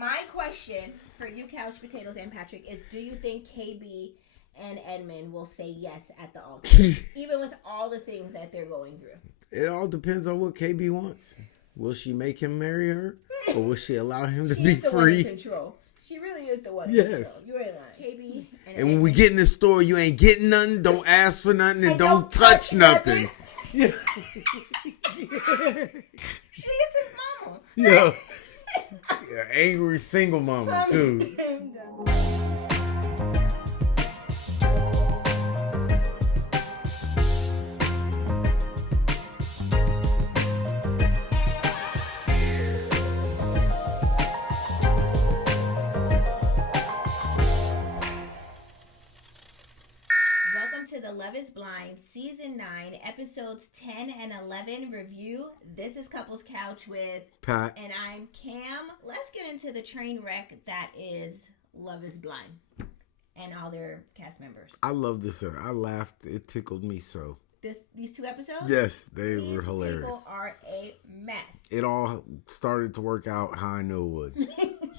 my question for you, Couch Potatoes and Patrick, is: do you think KB and Edmond will say yes at the altar, even with all the things that they're going through? It all depends on what KB wants. Will she make him marry her, or will she allow him to be free? One in control. She really is the one in control. You ain't lying. KB and when we get in the store, you ain't getting nothing. Don't ask for nothing, and don't touch nothing. Yeah. She is his mama. Yeah. Angry single mama too. The Love is Blind Season 9 Episodes 10 and 11 review. This is Couples Couch with Pat and I'm Cam. Let's get into the train wreck that is Love is Blind and all their cast members. I love this. I laughed. It tickled me so. These 2 episodes? Yes, they were hilarious. People are a mess. It all started to work out how I knew it would.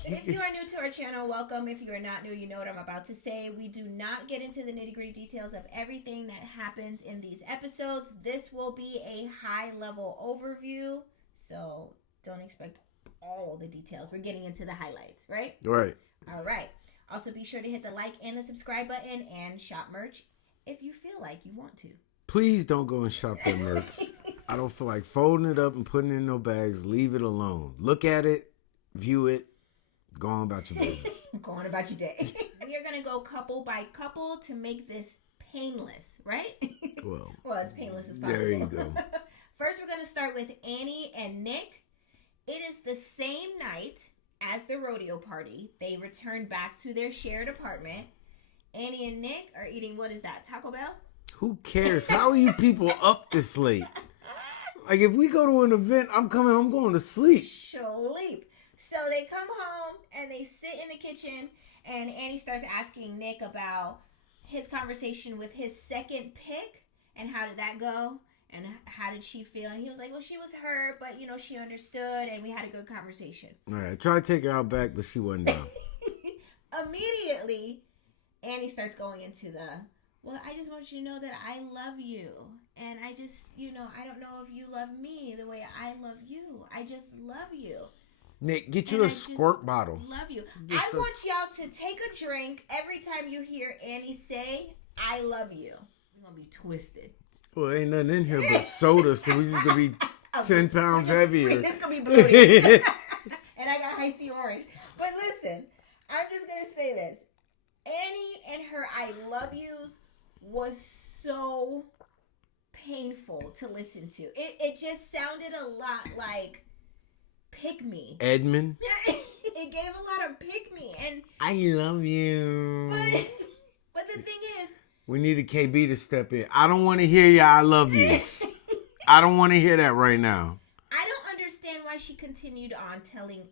If you are new to our channel, welcome. If you are not new, you know what I'm about to say. We do not get into the nitty-gritty details of everything that happens in these episodes. This will be a high-level overview, so don't expect all the details. We're getting into the highlights, right? Right. All right. Also, be sure to hit the like and the subscribe button and shop merch if you feel like you want to. Please don't go and shop that merch. I don't feel like folding it up and putting it in no bags. Leave it alone. Look at it, view it, go on about your business. Go on about your day. We are going to go couple by couple to make this painless, right? Well, as painless as possible. There you go. First, we're going to start with Annie and Nick. It is the same night as the rodeo party. They return back to their shared apartment. Annie and Nick are eating, what is that, Taco Bell? Who cares? How are you people up this late? Like, if we go to an event, I'm going to sleep. Sleep. So they come home and they sit in the kitchen and Annie starts asking Nick about his conversation with his second pick and how did that go and how did she feel? And he was like, well, she was hurt, but, she understood and we had a good conversation. All right, I tried to take her out back, but she wasn't down. Immediately, Annie starts going into well, I just want you to know that I love you. And I just, I don't know if you love me the way I love you. I just love you. Nick, get you a squirt bottle. Love you. I want y'all to take a drink every time you hear Annie say, I love you. We're going to be twisted. Well, ain't nothing in here but soda, so we just going to be 10 pounds heavier. It's going to be bloated. And I got icy orange. But listen, I'm just going to say this. Annie and her I love yous was so painful to listen to. It just sounded a lot like pick me. Edmond. It gave a lot of pick me. And I love you. But the thing is, we needed KB to step in. I don't want to hear you I love you. I don't want to hear that right now. I don't understand why she continued on telling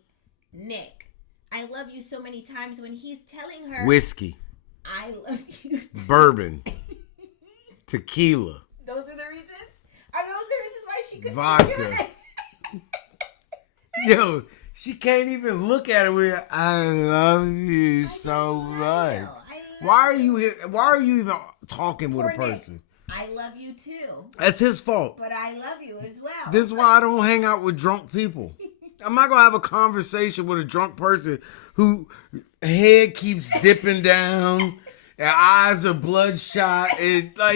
Nick I love you so many times when he's telling her whiskey. I love you. Bourbon. Tequila. Those are the reasons? Are those the reasons why she could vodka. Yo, she can't even look at it with I love you so much. Why are you here? Why are you even talking with a person? Nick, I love you too. That's his fault. But I love you as well. This is why I don't hang out with drunk people. I'm not going to have a conversation with a drunk person who head keeps dipping down and eyes are bloodshot.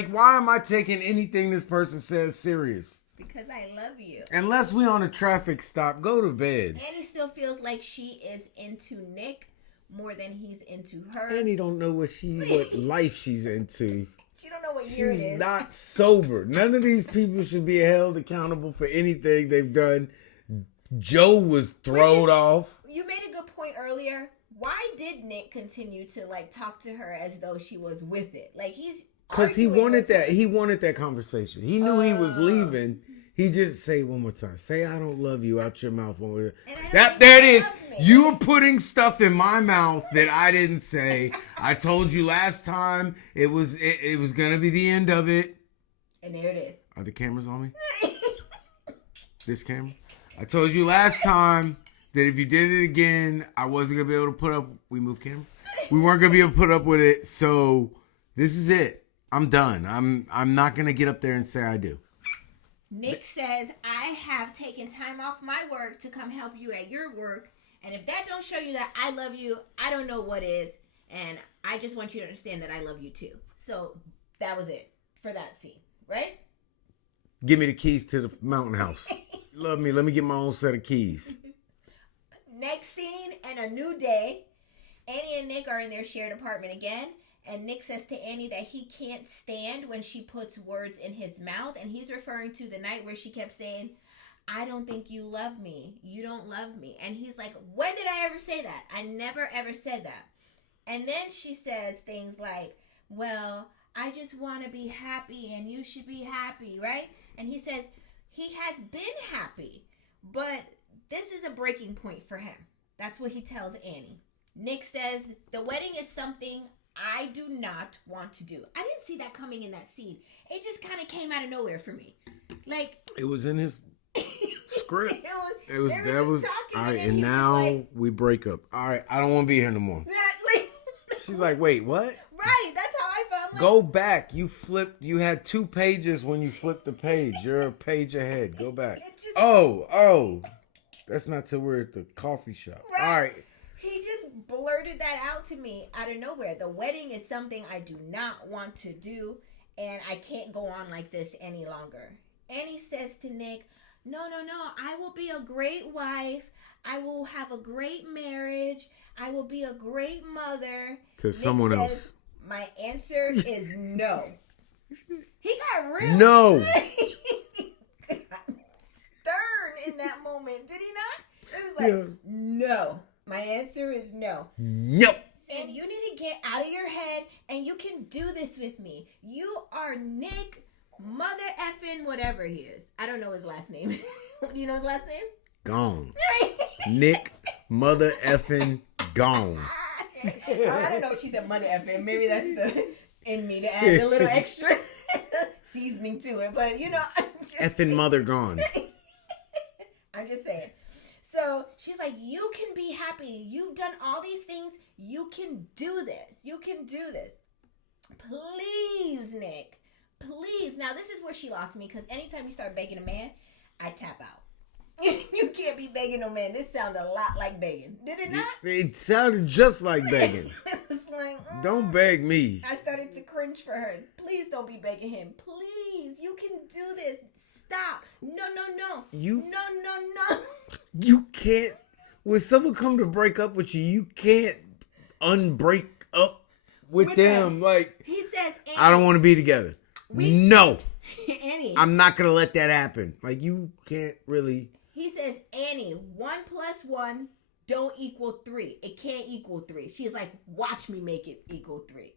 Why am I taking anything this person says serious? Because I love you. Unless we on a traffic stop, go to bed. Annie still feels like she is into Nick more than he's into her. Annie don't know what life she's into. She don't know what year it is. She's not sober. None of these people should be held accountable for anything they've done. Joe was thrown off. You made a good point earlier. Why did Nick continue to talk to her as though she was with it? Because he wanted that. He wanted that conversation. He knew he was leaving. He just say it one more time. Say I don't love you out your mouth. There it is. You were putting stuff in my mouth that I didn't say. I told you last time it was gonna be the end of it. And there it is. Are the cameras on me? This camera? I told you last time that if you did it again, I wasn't gonna be able to put up. We moved cameras. We weren't gonna be able to put up with it. So this is it. I'm done. I'm not gonna get up there and say I do. Nick says, I have taken time off my work to come help you at your work. And if that don't show you that I love you, I don't know what is. And I just want you to understand that I love you too. So that was it for that scene, right? Give me the keys to the mountain house. Love me. Let me get my own set of keys. Next scene and a new day. Annie and Nick are in their shared apartment again. And Nick says to Annie that he can't stand when she puts words in his mouth. And he's referring to the night where she kept saying, I don't think you love me. You don't love me. And he's like, when did I ever say that? I never ever said that. And then she says things like, well, I just want to be happy and you should be happy, right? And he says he has been happy, but this is a breaking point for him. That's what he tells Annie. Nick says the wedding is something I do not want to do. I didn't see that coming in that scene. It just kind of came out of nowhere for me. Like, it was in his script. It was all right, and now like, we break up. All right, I don't want to be here no more. She's like, wait, what? Right, that's how I felt. Like, go back. You had 2 pages when you flipped the page. You're a page ahead. Go back. Oh. That's not till we're at the coffee shop. Right. All right. He just blurted that out to me out of nowhere. The wedding is something I do not want to do, and I can't go on like this any longer. Annie says to Nick, no, I will be a great wife. I will have a great marriage. I will be a great mother. To Nick someone says, else. My answer is no. He got real stern in that moment, did he not? It was like, no. My answer is no. Nope. Says you need to get out of your head and you can do this with me. You are Nick, mother effing whatever he is. I don't know his last name. Do you know his last name? Gone. Nick, mother effing gone. I don't know if she said mother effing. Maybe that's the in me to add a little extra seasoning to it. But you know, effing mother gone. I'm just saying. So she's like, you can be happy. You've done all these things. You can do this. You can do this. Please, Nick. Please. Now, this is where she lost me because anytime you start begging a man, I tap out. You can't be begging no man. This sounded a lot like begging. Did it not? It sounded just like begging. It was like, don't beg me. I started to cringe for her. Please don't be begging him. Please. You can do this. Stop. No. No. You can't. When someone come to break up with you, you can't unbreak up with them. Like, he says, I don't want to be together. No. Annie. I'm not going to let that happen. Like, you can't really. He says, Annie, 1 + 1 don't equal 3. It can't equal 3. She's like, watch me make it equal 3.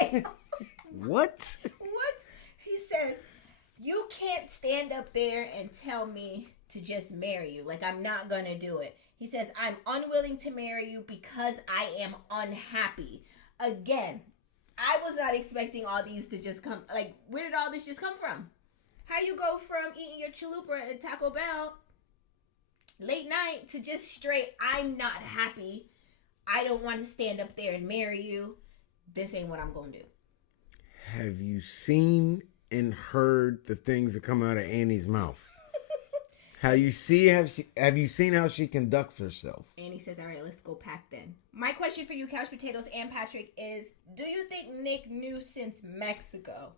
Wait. What? What? He says, you can't stand up there and tell me to just marry you. Like, I'm not going to do it. He says, I'm unwilling to marry you because I am unhappy. Again, I was not expecting all these to just come. Like, where did all this just come from? How you go from eating your chalupa at Taco Bell late night to just straight, I'm not happy. I don't want to stand up there and marry you. This ain't what I'm going to do. Have you seen and heard the things that come out of Annie's mouth? Have you seen how she conducts herself? Annie says, all right, let's go pack then. My question for you, Couch Potatoes and Patrick, is do you think Nick knew since Mexico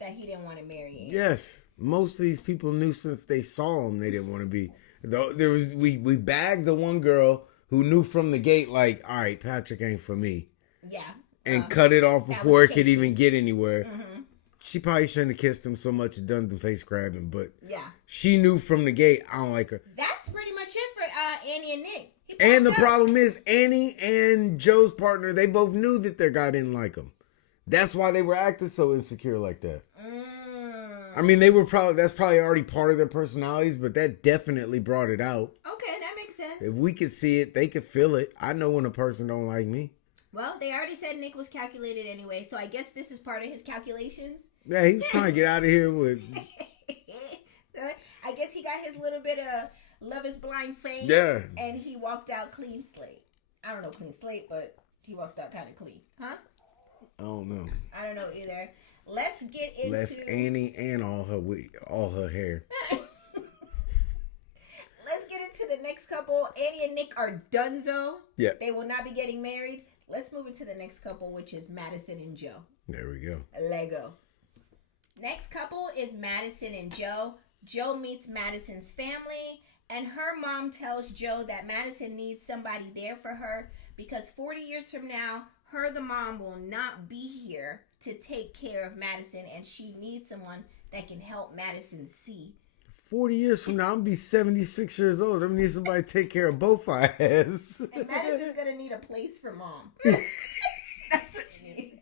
that he didn't want to marry Annie? Yes. Most of these people knew since they saw him they didn't want to be. We bagged the one girl who knew from the gate, like, all right, Patrick ain't for me. Yeah. And cut it off before it could even get anywhere. Mm-hmm. She probably shouldn't have kissed him so much and done the face grabbing, but yeah, she knew from the gate, I don't like her. That's pretty much it for Annie and Nick. And the problem is, Annie and Joe's partner, they both knew that their guy didn't like them. That's why they were acting so insecure like that. I mean, that's probably already part of their personalities, but that definitely brought it out. Okay, that makes sense. If we could see it, they could feel it. I know when a person don't like me. Well, they already said Nick was calculated anyway, so I guess this is part of his calculations. Yeah, he was trying to get out of here with. I guess he got his little bit of Love is Blind fame. Yeah. And he walked out clean slate. I don't know clean slate, but he walked out kind of clean. Huh? I don't know. I don't know either. Let's get into... Left Annie and all her hair. Let's get into the next couple. Annie and Nick are donezo. Yeah. They will not be getting married. Let's move into the next couple, which is Madison and Joe. There we go. Lego. Next couple is Madison and Joe. Joe meets Madison's family, and her mom tells Joe that Madison needs somebody there for her because 40 years from now, her, the mom, will not be here to take care of Madison, and she needs someone that can help Madison see. 40 years from now, I'm going to be 76 years old. I'm going to need somebody to take care of both our ass. And Madison's going to need a place for mom. That's what she needs.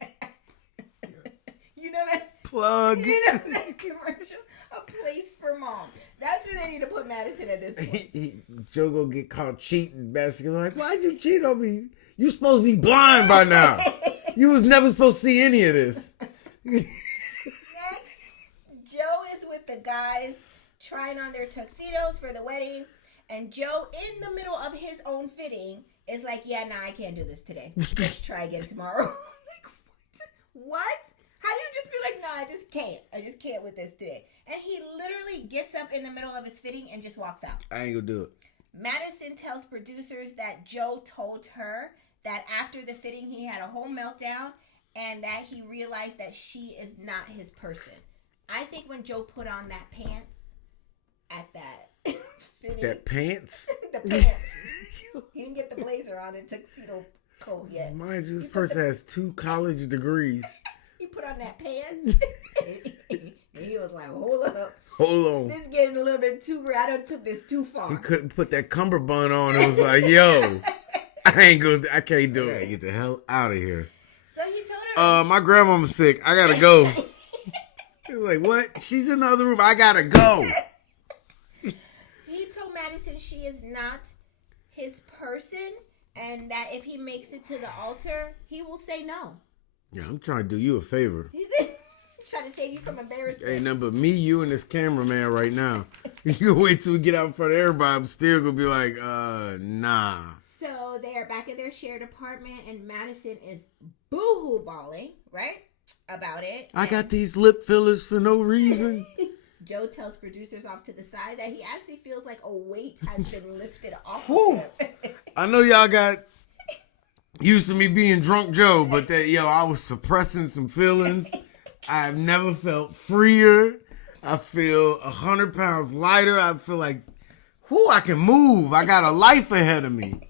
You know that? Plug. You know that commercial? A place for mom. That's where they need to put Madison at this point. Joe gonna get caught cheating basketball. Like, why'd you cheat on me? You supposed to be blind by now. You was never supposed to see any of this. Next, Joe is with the guys trying on their tuxedos for the wedding. And Joe, in the middle of his own fitting, is like, yeah, nah, I can't do this today. Let's try again tomorrow. Like, what? How do you just be like, nah, I just can't. I just can't with this today. And he literally gets up in the middle of his fitting and just walks out. I ain't gonna do it. Madison tells producers that Joe told her that after the fitting, he had a whole meltdown and that he realized that she is not his person. I think when Joe put on that pants at that fitting. That pants? The pants. He didn't get the blazer on the tuxedo coat yet. Mind you, this person has 2 college degrees. He put on that pants. And he was like, hold up. Hold on. This is getting a little bit too, I done took this too far. He couldn't put that cummerbund on. It was like, yo, I can't do it. Get the hell out of here. So he told her. My grandmama's sick. I gotta go. He was like, what? She's in the other room. I gotta go. He told Madison she is not his person and that if he makes it to the altar, he will say no. Yeah, I'm trying to do you a favor. He's trying to save you from embarrassment. Ain't nothing but me, you, and this cameraman right now. You can wait till we get out in front of everybody. I'm still gonna be like, nah. So they are back at their shared apartment, and Madison is boo-hoo bawling, right? About it. I got these lip fillers for no reason. Joe tells producers off to the side that he actually feels like a weight has been lifted off of him. I know y'all got used to me being drunk Joe, but I was suppressing some feelings. I've never felt freer. I feel 100 pounds lighter. I feel like, I can move. I got a life ahead of me.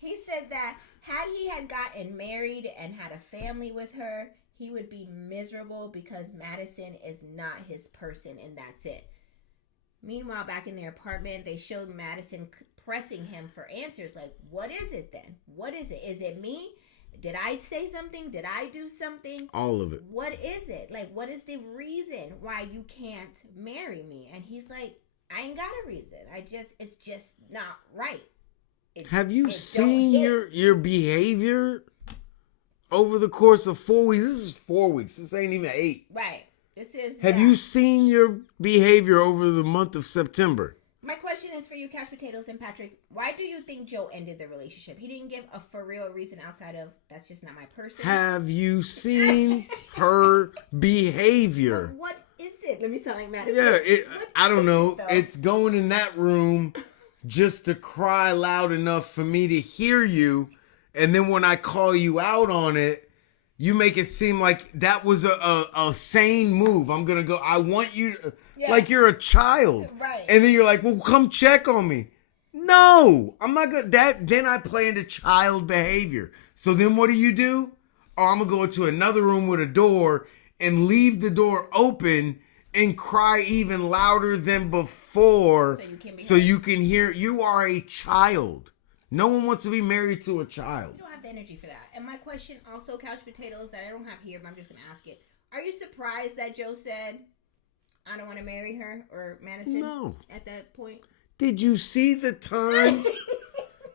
He said that had he had gotten married and had a family with her, he would be miserable because Madison is not his person and that's it. Meanwhile, back in their apartment, they showed Madison pressing him for answers like, what is it then? What is it? Is it me? Did I say something? Did I do something? All of it. What is it? Like, what is the reason why you can't marry me? And he's like, I ain't got a reason. It's just not right. Have you seen your behavior over the course of 4 weeks? This is 4 weeks. This ain't even 8. Right. This is. Have you seen your behavior over the month of September? My question is for you, Couch Potatoes and Patrick. Why do you think Joe ended the relationship? He didn't give a for real reason outside of that's just not my person. Have you seen her behavior? What is it? Let me sound like Madison. Yeah, I don't know. It's going in that room just to cry loud enough for me to hear you. And then when I call you out on it, you make it seem like that was a sane move. I'm going to go, I want you to, like you're a child. Right. And then you're like, well, come check on me. No, I'm not going to, then I play into child behavior. So then what do? Oh, I'm going to go into another room with a door and leave the door open and cry even louder than before so you can hear. You are a child. No one wants to be married to a child. You don't have the energy for that. And my question also, Couch Potatoes, that I don't have here, but I'm just going to ask it. Are you surprised that Joe said, I don't want to marry her or Madison at that point? Did you see the time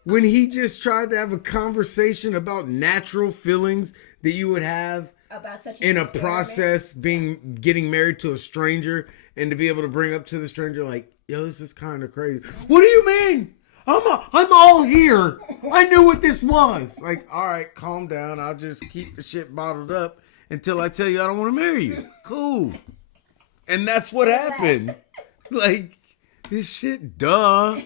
when he just tried to have a conversation about natural feelings that you would have about such in a process getting married to a stranger and to be able to bring up to the stranger like, yo, this is kind of crazy. What do you mean? I'm all here. I knew what this was. Like, all right, calm down. I'll just keep the shit bottled up until I tell you I don't want to marry you. Cool. And that's what happened. Like, this shit, duh.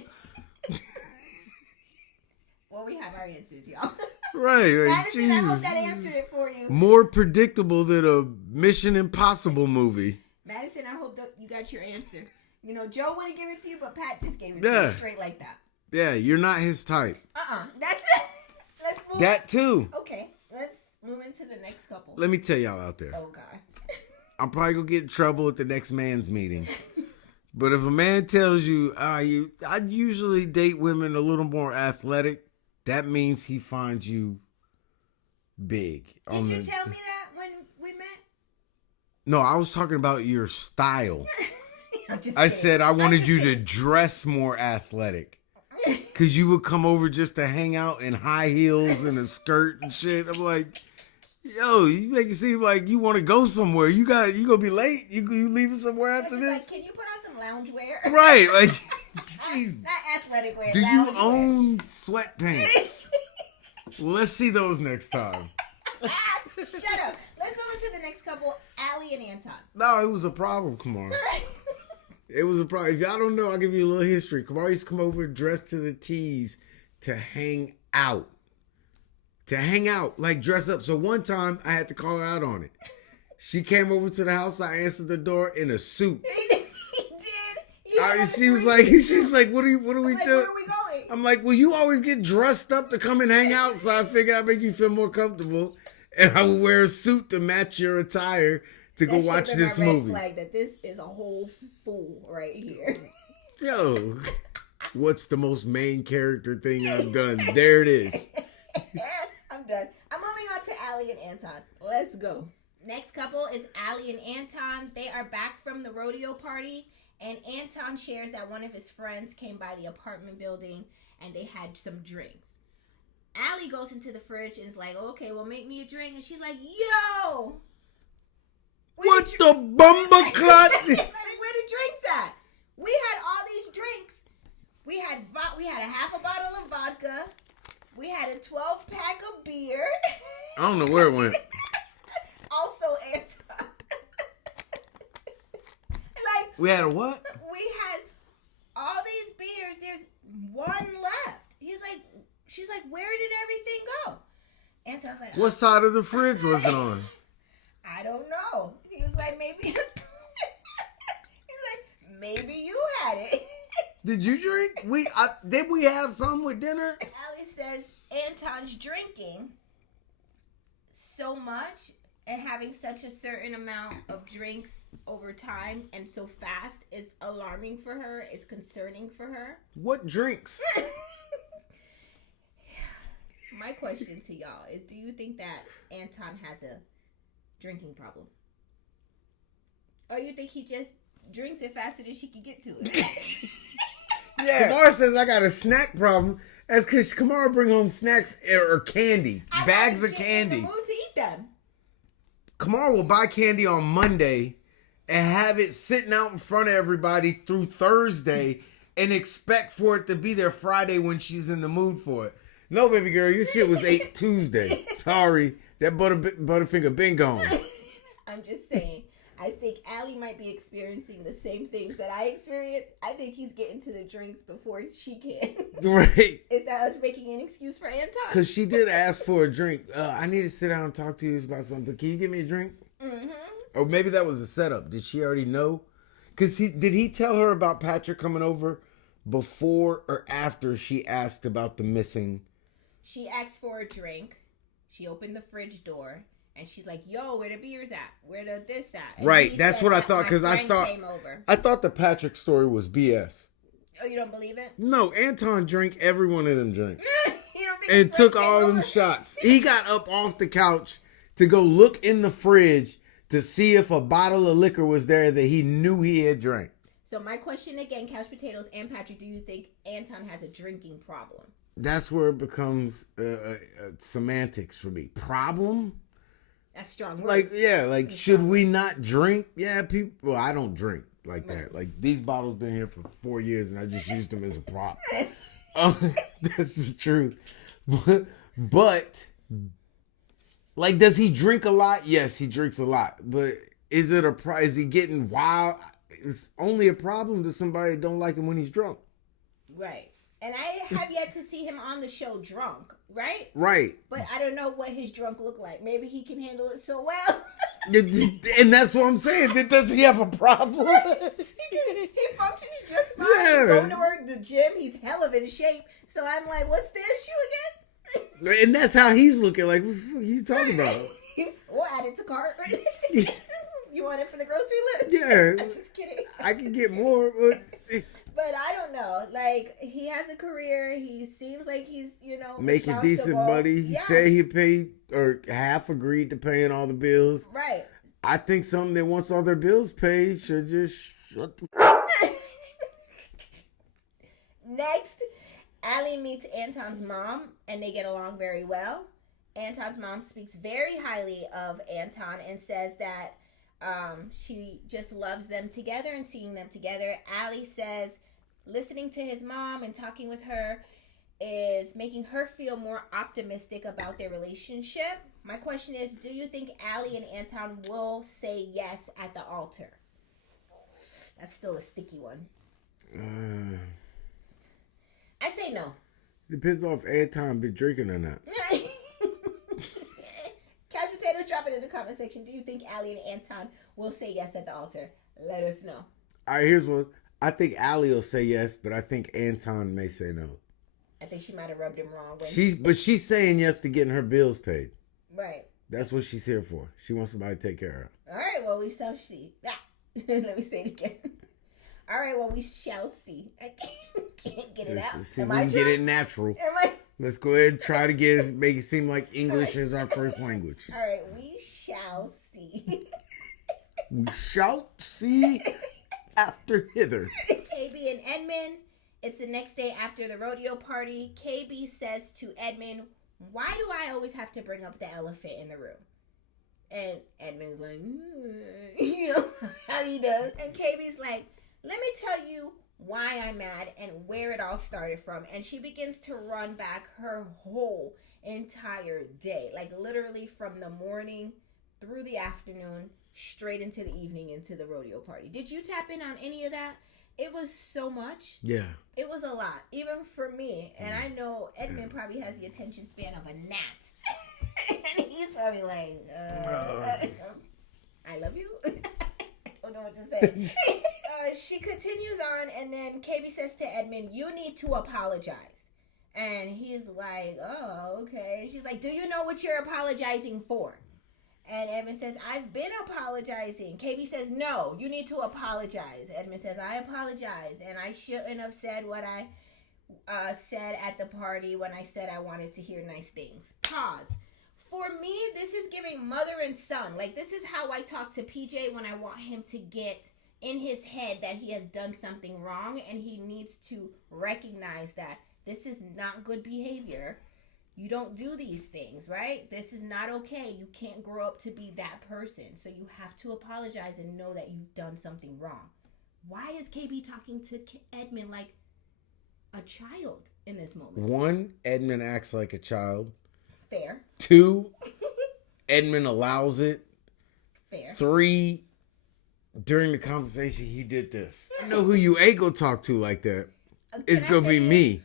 Well, we have our answers, y'all. Right. Like, Madison, Jesus. I hope that answered it for you. More predictable than a Mission Impossible movie. Madison, I hope that you got your answer. You know, Joe wouldn't give it to you, but Pat just gave it to you straight like that. Yeah, you're not his type. That's it. Let's move. That too. Okay, let's move into the next couple. Let me tell y'all out there. Oh, God. I'm probably going to get in trouble at the next man's meeting. But if a man tells you, I usually date women a little more athletic, that means he finds you big. Did you tell me that when we met? No, I was talking about your style. I said I wanted you to dress more athletic. Because you would come over just to hang out in high heels and a skirt and shit. I'm like, yo, you make it seem like you want to go somewhere. You going to be late? You leaving somewhere after this? Like, can you put on some lounge wear? Right, like, jeez. Not athletic wear. Do you own sweatpants? Well, let's see those next time. Shut up. Let's move into the next couple, Allie and Anton. No, it was a problem, Kamara. It was a problem. If y'all don't know, I'll give you a little history. Kamara used to come over dressed to the T's to hang out. To hang out, like dress up. So one time, I had to call her out on it. She came over to the house. I answered the door in a suit. He did. She was like, what are we doing? Where are we going? I'm like, well, you always get dressed up to come and hang out, so I figured I'd make you feel more comfortable, and I would wear a suit to match your attire to go watch this movie. Flag that this is a whole fool right here. Yo, what's the most main character thing I've done? There it is. I'm done. I'm moving on to Allie and Anton. Let's go. Next couple is Allie and Anton. They are back from the rodeo party. And Anton shares that one of his friends came by the apartment building and they had some drinks. Allie goes into the fridge and is like, okay, well, make me a drink. And she's like, yo! What the bumba clot? Where the drinks at? We had all these drinks. We had a half a bottle of vodka. We had a 12-pack of beer. I don't know where it went. Also, Anton. We had a what? We had all these beers. There's one left. She's like, where did everything go? Anton's like, what side of the fridge was it on? I don't know. He was like, maybe. Maybe you had it. Did you drink? Did we have some with dinner? Allie says Anton's drinking so much and having such a certain amount of drinks over time and so fast is alarming for her, is concerning for her. What drinks? My question to y'all is, do you think that Anton has a drinking problem? Or you think he just drinks it faster than she can get to it? Yeah. Kamara says I got a snack problem. That's because Kamara bring home snacks or candy. Bags of candy. In the mood to eat them. Kamara will buy candy on Monday and have it sitting out in front of everybody through Thursday and expect for it to be there Friday when she's in the mood for it. No, baby girl, your shit was ate Tuesday. Sorry, that Butterfinger been gone. I'm just saying, I think Allie might be experiencing the same things that I experienced. I think he's getting to the drinks before she can. Right. Is that us making an excuse for Anton? Because she did ask for a drink. I need to sit down and talk to you about something. Can you give me a drink? Mm-hmm. Or maybe that was a setup. Did she already know? Because did he tell her about Patrick coming over before or after she asked about the missing? She asked for a drink. She opened the fridge door. And she's like, yo, where the beer's at? Where the this at? And right, that's what I thought. Because I thought the Patrick story was BS. Oh, you don't believe it? No, Anton drank every one of them drinks. You don't think and took all of them shots. He got up off the couch to go look in the fridge to see if a bottle of liquor was there that he knew he had drank. So my question again, Couch Potatoes and Patrick, do you think Anton has a drinking problem? That's where it becomes semantics for me. Problem? That's strong word. Like, yeah, like, should we not drink? Yeah, people, well, I don't drink. like that. Like, these bottles been here for 4 years, and I just used them as a prop. That's the truth. But, like, does he drink a lot? Yes, he drinks a lot. But is he getting wild? It's only a problem to somebody that don't like him when he's drunk. Right. And I have yet to see him on the show drunk, right? Right. But I don't know what his drunk look like. Maybe he can handle it so well. And that's what I'm saying. Does he have a problem? He functions just fine. Yeah. He's going to work, the gym. He's hell of in shape. So I'm like, what's the issue again? And that's how he's looking. Like, what the fuck are you talking about? We'll add it to cart. You want it for the grocery list? Yeah. I'm just kidding. I can get more. But I don't know. Like, he has a career. He seems like he's, making decent money. He said he paid or half agreed to paying all the bills. Right. I think someone that wants all their bills paid should just shut the Next, Allie meets Anton's mom, and they get along very well. Anton's mom speaks very highly of Anton and says that she just loves them together and seeing them together. Allie says listening to his mom and talking with her is making her feel more optimistic about their relationship. My question is, do you think Allie and Anton will say yes at the altar? That's still a sticky one. I say no. Depends on if Anton been drinking or not. Couch Potatoes, drop it in the comment section. Do you think Allie and Anton will say yes at the altar? Let us know. All right, here's what. I think Allie will say yes, but I think Anton may say no. I think she might have rubbed him wrong. But she's saying yes to getting her bills paid. Right. That's what she's here for. She wants somebody to take care of her. All right, well, we shall see. Let me say it again. All right, well, we shall see. I can't get it out. See if we can get it natural. Let's go ahead and try to make it seem like English is our first language. All right, we shall see. We shall see after hither. KB and Edmond. It's the next day after the rodeo party. KB says to Edmond, why do I always have to bring up the elephant in the room? And Edmond's like, how he does. And KB's like, let me tell you why I'm mad and where it all started from. And she begins to run back her whole entire day. Like literally from the morning through the afternoon, straight into the evening, into the rodeo party. Did you tap in on any of that? It was so much. Yeah. It was a lot, even for me. And I know Edmond probably has the attention span of a gnat. And he's probably like, I love you. I don't know what to say. She continues on, and then KB says to Edmond, you need to apologize. And he's like, oh, okay. She's like, do you know what you're apologizing for? And Edmond says, I've been apologizing. KB says, no, you need to apologize. Edmond says, I apologize. And I shouldn't have said what I said at the party when I said I wanted to hear nice things. Pause. For me, this is giving mother and son. Like, this is how I talk to PJ when I want him to get in his head that he has done something wrong. And he needs to recognize that this is not good behavior. You don't do these things, right? This is not okay. You can't grow up to be that person. So you have to apologize and know that you've done something wrong. Why is KB talking to Edmond like a child in this moment? 1, Edmond acts like a child. Fair. 2, Edmond allows it. Fair. 3, during the conversation, he did this. I know who you ain't gonna talk to like that. It's gonna be me.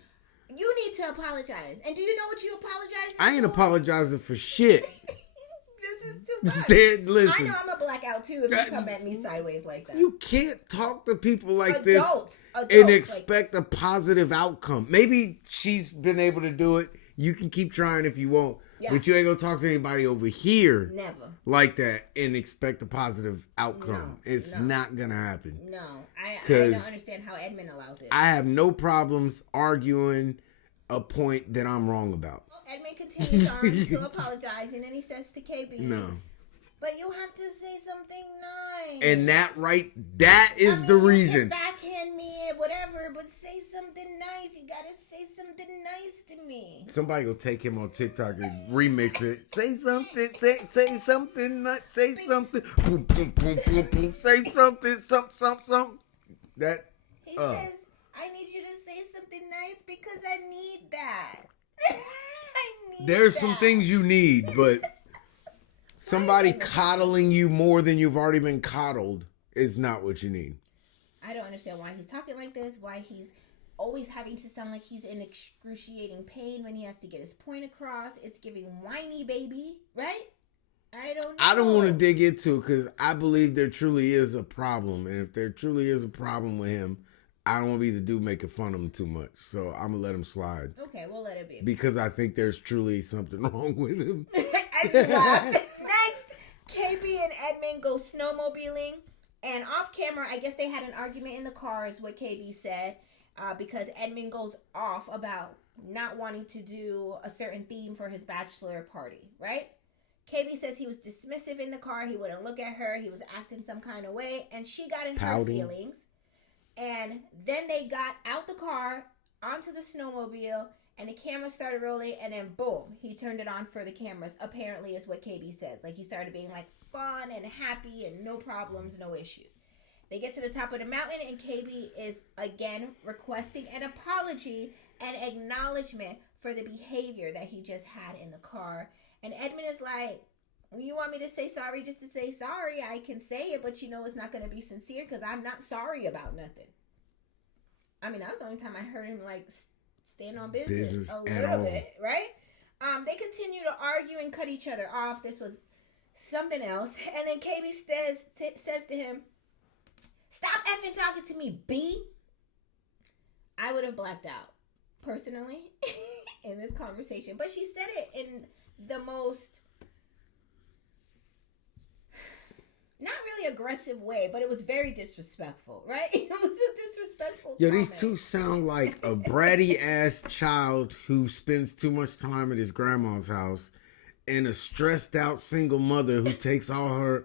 You need to apologize. And do you know what you apologize for? I ain't apologizing for shit. This is too much. Listen. I know I'm a blackout too if you come at me sideways like that. You can't talk to people like this Adults and expect a positive outcome. Maybe she's been able to do it. You can keep trying if you want. Yeah. But you ain't gonna talk to anybody over here like that and expect a positive outcome. It's not gonna happen. No. I don't understand how Edmond allows it. I have no problems arguing a point that I'm wrong about. Well, Edmond continues on to apologize, and then he says to KB, no. But you have to say something nice. And that is the reason. Backhand me whatever, but say something nice. You gotta say something nice to me. Somebody will take him on TikTok and remix it. Say something, say something, say something. Boom, boom, boom, boom, boom. Say something, something. That. He says, I need you to say something nice because I need that. There's some things you need, but somebody coddling you more than you've already been coddled is not what you need. I don't understand why he's talking like this, why he's always having to sound like he's in excruciating pain when he has to get his point across. It's giving whiny baby, right? I don't know. I don't want to dig into it because I believe there truly is a problem. And if there truly is a problem with him, I don't want to be the dude making fun of him too much. So I'm going to let him slide. Okay, we'll let it be. Because I think there's truly something wrong with him. As you laugh. Next, KB and Edmond go snowmobiling. And off camera, I guess they had an argument in the car, is what KB said. Because Edmond goes off about not wanting to do a certain theme for his bachelor party, right? KB says he was dismissive in the car. He wouldn't look at her. He was acting some kind of way. And she got in her feelings. And then they got out the car, onto the snowmobile, and the camera started rolling. And then, boom, he turned it on for the cameras, apparently is what KB says. Like, he started being, like, fun and happy and no problems, no issues. They get to the top of the mountain, and KB is, again, requesting an apology and acknowledgement for the behavior that he just had in the car. And Edmond is like, you want me to say sorry just to say sorry? I can say it, but you know it's not going to be sincere because I'm not sorry about nothing. I mean, that was the only time I heard him, like, stand on business a little bit, right? They continue to argue and cut each other off. This was something else. And then KB says to him, stop effing talking to me, B. I would have blacked out, personally, in this conversation. But she said it in the most, not really aggressive way, but it was very disrespectful, right? It was a disrespectful comment. These two sound like a bratty ass child who spends too much time at his grandma's house and a stressed out single mother who takes all her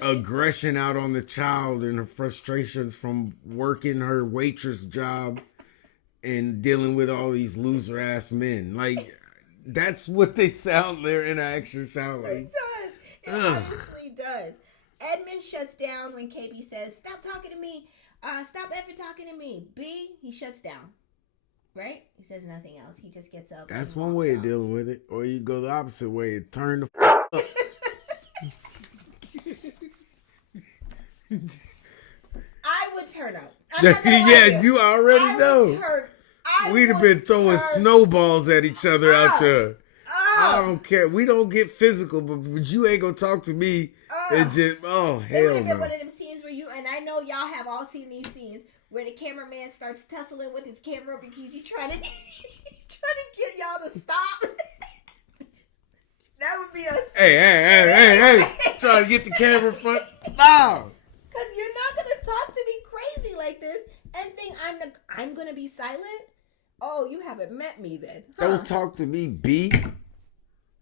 aggression out on the child and her frustrations from working her waitress job and dealing with all these loser ass men. Like, that's what they sound, their interactions sound like. It does. It honestly does. Edmond shuts down when KB says, stop talking to me. Stop effing talking to me. B, he shuts down. Right? He says nothing else. He just gets up. That's one way of dealing with it. Or you go the opposite way and turn the up. I would turn up. Yeah, you already know. We'd have been throwing snowballs at each other out there. I don't care. We don't get physical, but you ain't gonna talk to me and just, hell no. It would have been one of them scenes where and I know y'all have all seen these scenes where the cameraman starts tussling with his camera because he's trying to get y'all to stop. That would be us. Hey. Trying to get the camera front. Wow. Because you're not going to talk to me crazy like this and think I'm going to be silent. Oh, you haven't met me then. Huh? Don't talk to me, B.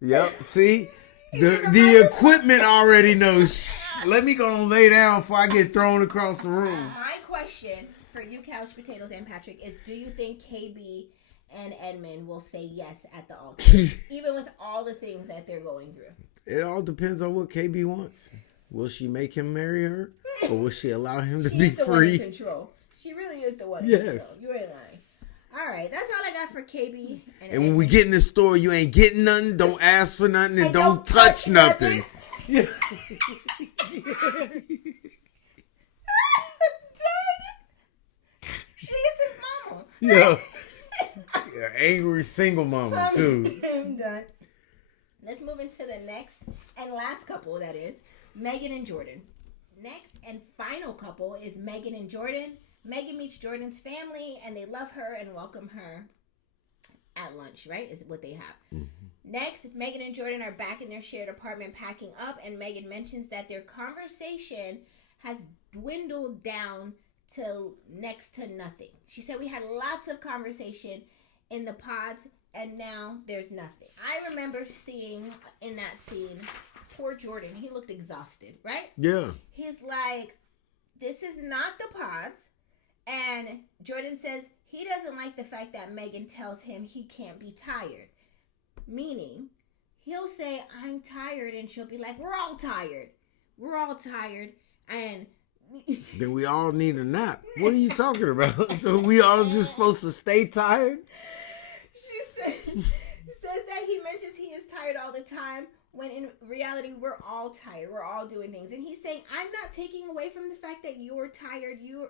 Yep, see? The equipment already knows. Let me go and lay down before I get thrown across the room. My question for you, Couch Potatoes and Patrick, is do you think KB and Edmond will say yes at the altar? Even with all the things that they're going through. It all depends on what KB wants. Will she make him marry her? Or will she allow him to be free? She's the one in control. She really is the one in control. You ain't lying. All right, that's all I got for KB. And when we get in the store, you ain't getting nothing, don't ask for nothing, and don't touch nothing. Yeah. She is his mama. Yeah. Angry single mama, too. I'm done. Let's move into the next and last couple, that is, Megan and Jordan. Next and final couple is Megan and Jordan. Megan meets Jordan's family, and they love her and welcome her at lunch, right? Is what they have. Mm-hmm. Next, Megan and Jordan are back in their shared apartment packing up, and Megan mentions that their conversation has dwindled down to next to nothing. She said, we had lots of conversation in the pods, and now there's nothing. I remember seeing in that scene, poor Jordan, he looked exhausted, right? Yeah. He's like, this is not the pods. And Jordan says he doesn't like the fact that Megan tells him he can't be tired. Meaning, he'll say, I'm tired, and she'll be like, we're all tired. We're all tired. And then we all need a nap. What are you talking about? So we all just supposed to stay tired? She says that he mentions he is tired all the time, when in reality, we're all tired. We're all doing things. And he's saying, I'm not taking away from the fact that you're tired. You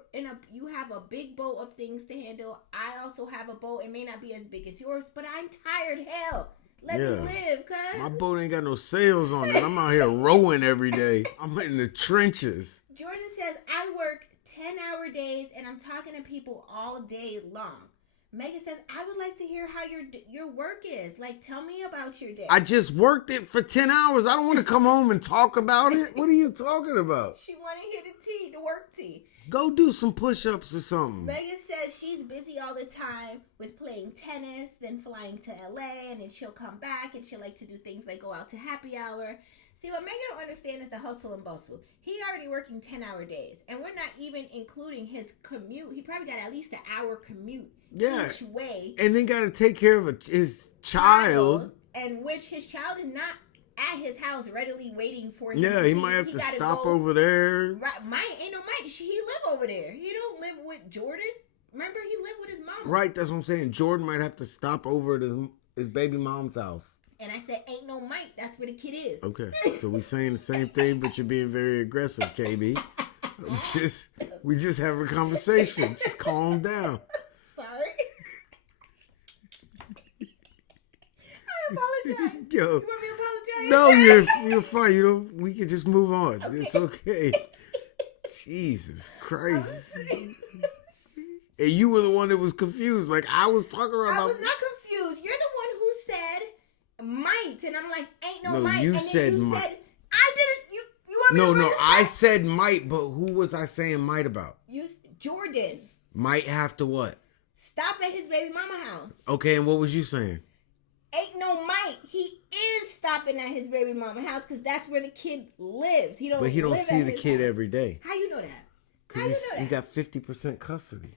have a big boat of things to handle. I also have a boat. It may not be as big as yours, but I'm tired. Hell, let me live, cuz. My boat ain't got no sails on it. I'm out here rowing every day. I'm in the trenches. Jordan says, I work 10-hour days, and I'm talking to people all day long. Megan says, I would like to hear how your work is. Like, tell me about your day. I just worked it for 10 hours. I don't want to come home and talk about it. What are you talking about? She want to hear the work tea. Go do some push-ups or something. Megan says she's busy all the time with playing tennis, then flying to LA, and then she'll come back, and she'll like to do things like go out to happy hour. See, what Megan don't understand is the hustle and bustle. He already working 10-hour days, and we're not even including his commute. He probably got at least an hour commute each way. And then got to take care of his child. And which his child is not at his house readily waiting for him. Yeah, he might have to stop over there. Right, ain't no Mike. He live over there. He don't live with Jordan. Remember, he lived with his mom. Right, that's what I'm saying. Jordan might have to stop over at his baby mom's house. And I said, ain't no Mike. That's where the kid is. Okay, so we saying the same thing, but you're being very aggressive, KB. We just have a conversation. Just calm down. Sorry. I apologize. Yo. You want me to apologize? No, you're fine. We can just move on. Okay. It's okay. Jesus Christ. And you were the one that was confused. Like, I was talking about... I was not confused. You're the one who said might, and I'm like, ain't no might. You and said then you might. said, I didn't. You want me to No, this I back? said might, but who was I saying might about? Jordan. Might have to what? Stop at his baby mama house. Okay, and what was you saying? Ain't no might. He is stopping at his baby mama house because that's where the kid lives. But he don't live see at the his kid house. every day. How you know that? Because he got 50% custody.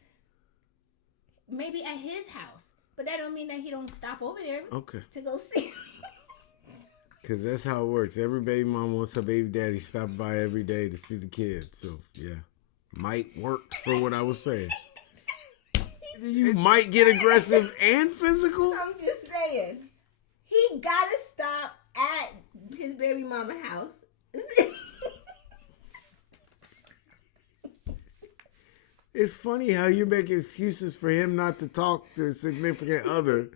Maybe at his house, but that don't mean that he don't stop over there. Okay. To go see. Because that's how it works. Every baby mom wants her baby daddy to stop by every day to see the kid. So, yeah. Might worked for what I was saying. You might get aggressive and physical? I'm just saying. He gotta stop at his baby mama house. It's funny how you make excuses for him not to talk to a significant other.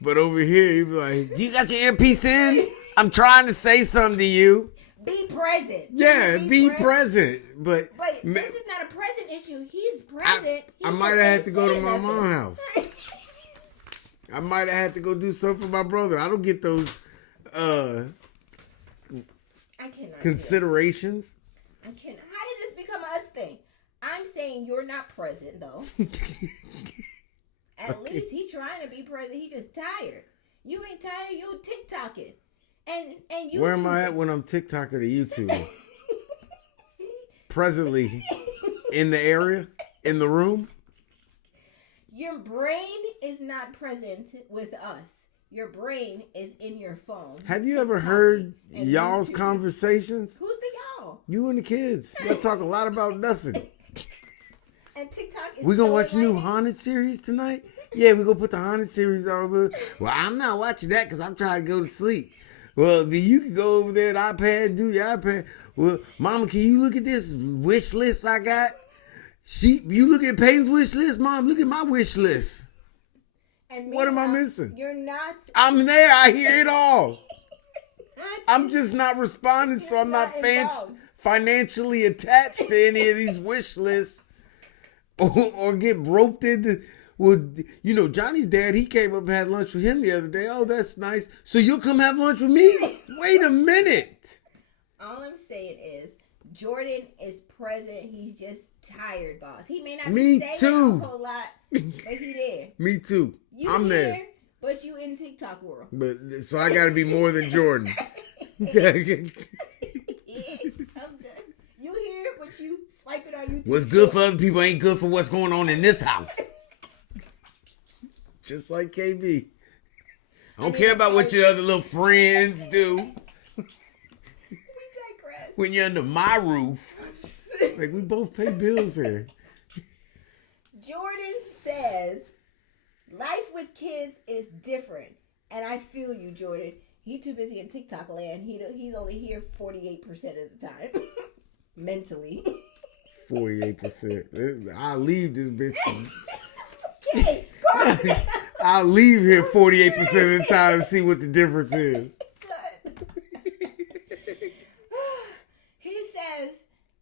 But over here, you be like, do you got your earpiece in? I'm trying to say something to you. Be present. Yeah, be present. But this is not a present issue. He's present. I might have had to go to my mom's house. I might have had to go do something for my brother. I don't get those considerations. I cannot. How did this become us thing? I'm saying you're not present, though. At least he trying to be present. He just tired. You ain't tired. You TikToking. And you. Where am I at when I'm TikToking to YouTube? Presently in the area, in the room. Your brain is not present with us. Your brain is in your phone. Have you ever heard y'all's conversations? Who's the y'all? You and the kids. Y'all talk a lot about nothing. And TikTok is we gonna watch a new haunted series tonight? Yeah, we gonna put the haunted series on. Well, I'm not watching that because I'm trying to go to sleep. Well, then you can go over there at iPad, do your iPad. Well, Mama, can you look at this wish list I got? You look at Peyton's wish list? Mom, look at my wish list. And what am I missing? You're not. I'm there. I hear it all. I'm just not responding, so I'm not financially attached to any of these wish lists. Or get roped into, well, you know, Johnny's dad, he came up and had lunch with him the other day. Oh, that's nice. So you'll come have lunch with me? Wait a minute. All I'm saying is, Jordan is present. He's just tired, boss. He may not be saying a whole lot, but he there. Me too. I'm here, there. But you in TikTok world. But so I got to be more than Jordan. I'm good. You here, but you swiping on YouTube. What's good for other people ain't good for what's going on in this house. Just like KB. I don't care about what your other little friends do. We digress. When you're under my roof. Like, we both pay bills here. Jordan says, life with kids is different. And I feel you, Jordan. He too busy in TikTok land. He's only here 48% of the time. Mentally. 48%. I'll leave this bitch. Okay, go on. I'll leave here 48% of the time and see what the difference is. He says,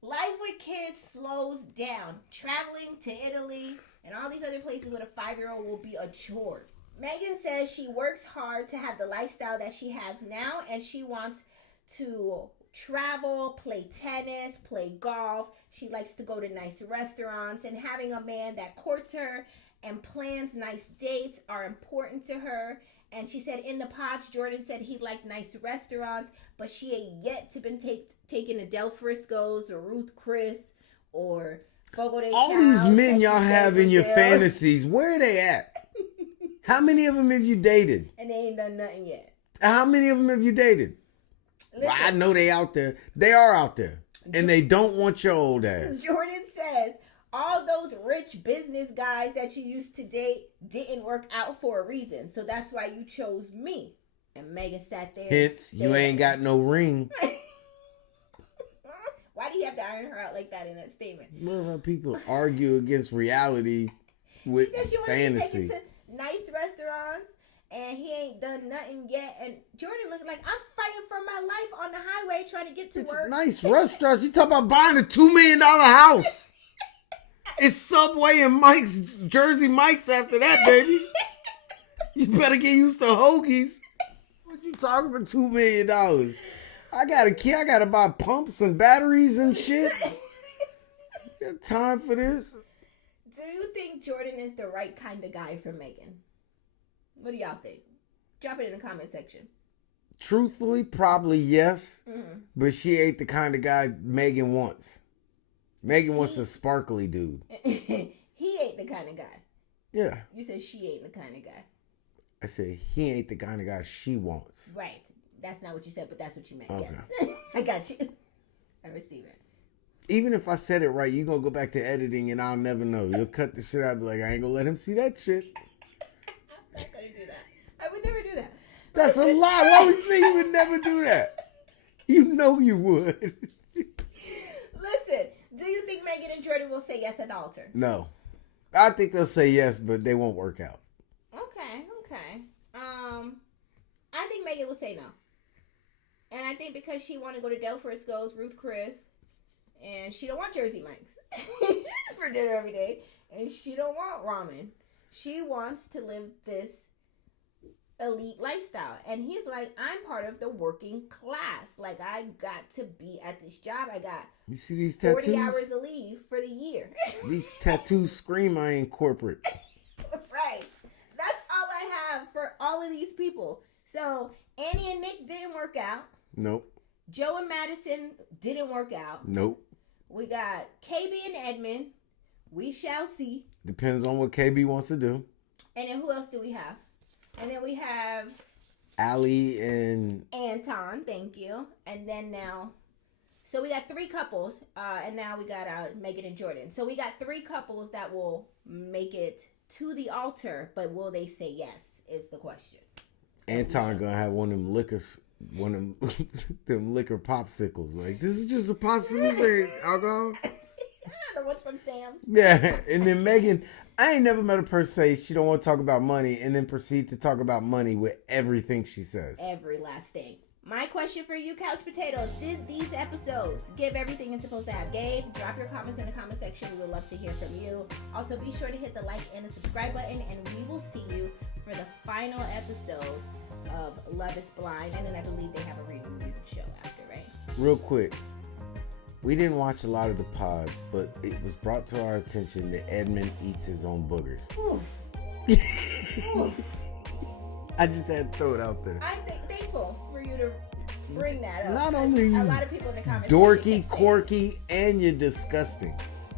life with kids slows down. Traveling to Italy and all these other places with a 5-year-old will be a chore. Megan says she works hard to have the lifestyle that she has now, and she wants to travel, play tennis, play golf. She likes to go to nice restaurants, and having a man that courts her and plans nice dates are important to her. And she said in the pods, Jordan said he liked nice restaurants, but she ain't yet to been taken to Del Frisco's or Ruth Chris or Fogo de All Chao these men that y'all she have said in your was fantasies, where are they at? How many of them have you dated? and they ain't done nothing yet. How many of them have you dated? Listen, Well, I know they out there. They are out there. And they don't want your old ass. Jordan says all those rich business guys that you used to date didn't work out for a reason. So that's why you chose me. And Megan sat there. Hence, you ain't got no ring. Why do you have to iron her out like that in that statement? Well, people argue against reality with She said she wanted fantasy. to take it to nice restaurants, and he ain't done nothing yet. And Jordan looking like, I'm fighting for my life on the highway trying to get to It's work. nice restaurants. You talk about buying a $2 million house. It's Subway and Mike's, Jersey Mike's after that, baby. You better get used to hoagies. What you talking about, $2 million? I got a kid. I got to buy pumps and batteries and shit. Got time for this? Do you think Jordan is the right kind of guy for Megan? What do y'all think? Drop it in the comment section. Truthfully, probably yes. Mm-hmm. But she ain't the kind of guy Megan wants. Megan wants a sparkly dude. He ain't the kind of guy. Yeah. You said she ain't the kind of guy. I said he ain't the kind of guy she wants. Right. That's not what you said, but that's what you meant. Okay. Yes. I got you. I receive it. Even if I said it right, you going to go back to editing and I'll never know. You'll cut the shit out and be like, I ain't going to let him see that shit. I'm not going to do that. I would never do that. That's a lie. Why would you say you would never do that? You know you would. Listen, do you think Megan and Jordan will say yes at the altar? No. I think they'll say yes, but they won't work out. Okay. I think Megan will say no. And I think because she want to go to Del Frisco's, Ruth Chris, and she don't want Jersey Mike's for dinner every day, and she don't want ramen. She wants to live this elite lifestyle. And he's like, I'm part of the working class. Like, I got to be at this job. I got You see these tattoos? 40 hours of leave for the year. These tattoos scream I ain't corporate. Right. That's all I have for all of these people. So, Annie and Nick didn't work out. Nope. Joe and Madison didn't work out. Nope. We got KB and Edmond. We shall see. Depends on what KB wants to do. And then who else do we have? And then we have Allie and Anton. Thank you. And then now, so we got 3 couples. And now we got Megan and Jordan. So we got 3 couples that will make it to the altar. But will they say yes is the question. Anton gonna have one of them them liquor popsicles. Like, this is just a popsicle, say alcohol. The ones from Sam's. Yeah, and then Megan, I ain't never met a person say she don't want to talk about money and then proceed to talk about money with everything she says. Every last thing. My question for you, Couch Potatoes, did these episodes give everything it's supposed to have? Gabe, drop your comments in the comment section. We would love to hear from you. Also, be sure to hit the like and the subscribe button, and we will see you for the final episode of Love is Blind. And then I believe they have a review show after, right? Real quick, we didn't watch a lot of the pod, but it was brought to our attention that Edmond eats his own boogers. Oof. Oof. I just had to throw it out there. I'm thankful for you to bring that up. Not only a lot of people in the comments. dorky, quirky, and you're disgusting.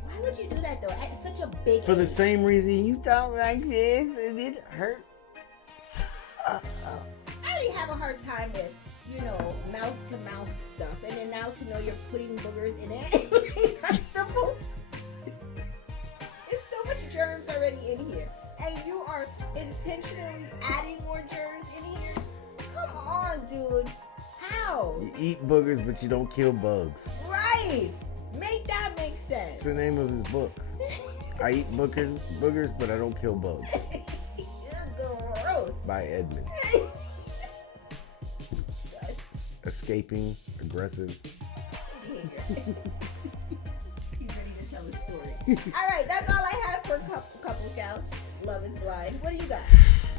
Why would you do that though? It's such a big. For the same reason you talk like this and it hurt. I already have a hard time with, mouth to mouth stuff, and then now to know you're putting boogers in it. I'm supposed to. It's so much germs already in here, and you are intentionally adding more germs in here. Come on, dude. How? You eat boogers, but you don't kill bugs. Right. Make that make sense. It's the name of his books. I eat boogers, but I don't kill bugs. Gross. By Edmond. Escaping, aggressive. Behavior. He's ready to tell a story. All right, that's all I have for Couple Couch. Love is Blind. What do you got?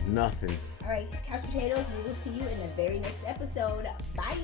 Nothing. All right, Couch Potatoes, we will see you in the very next episode. Bye.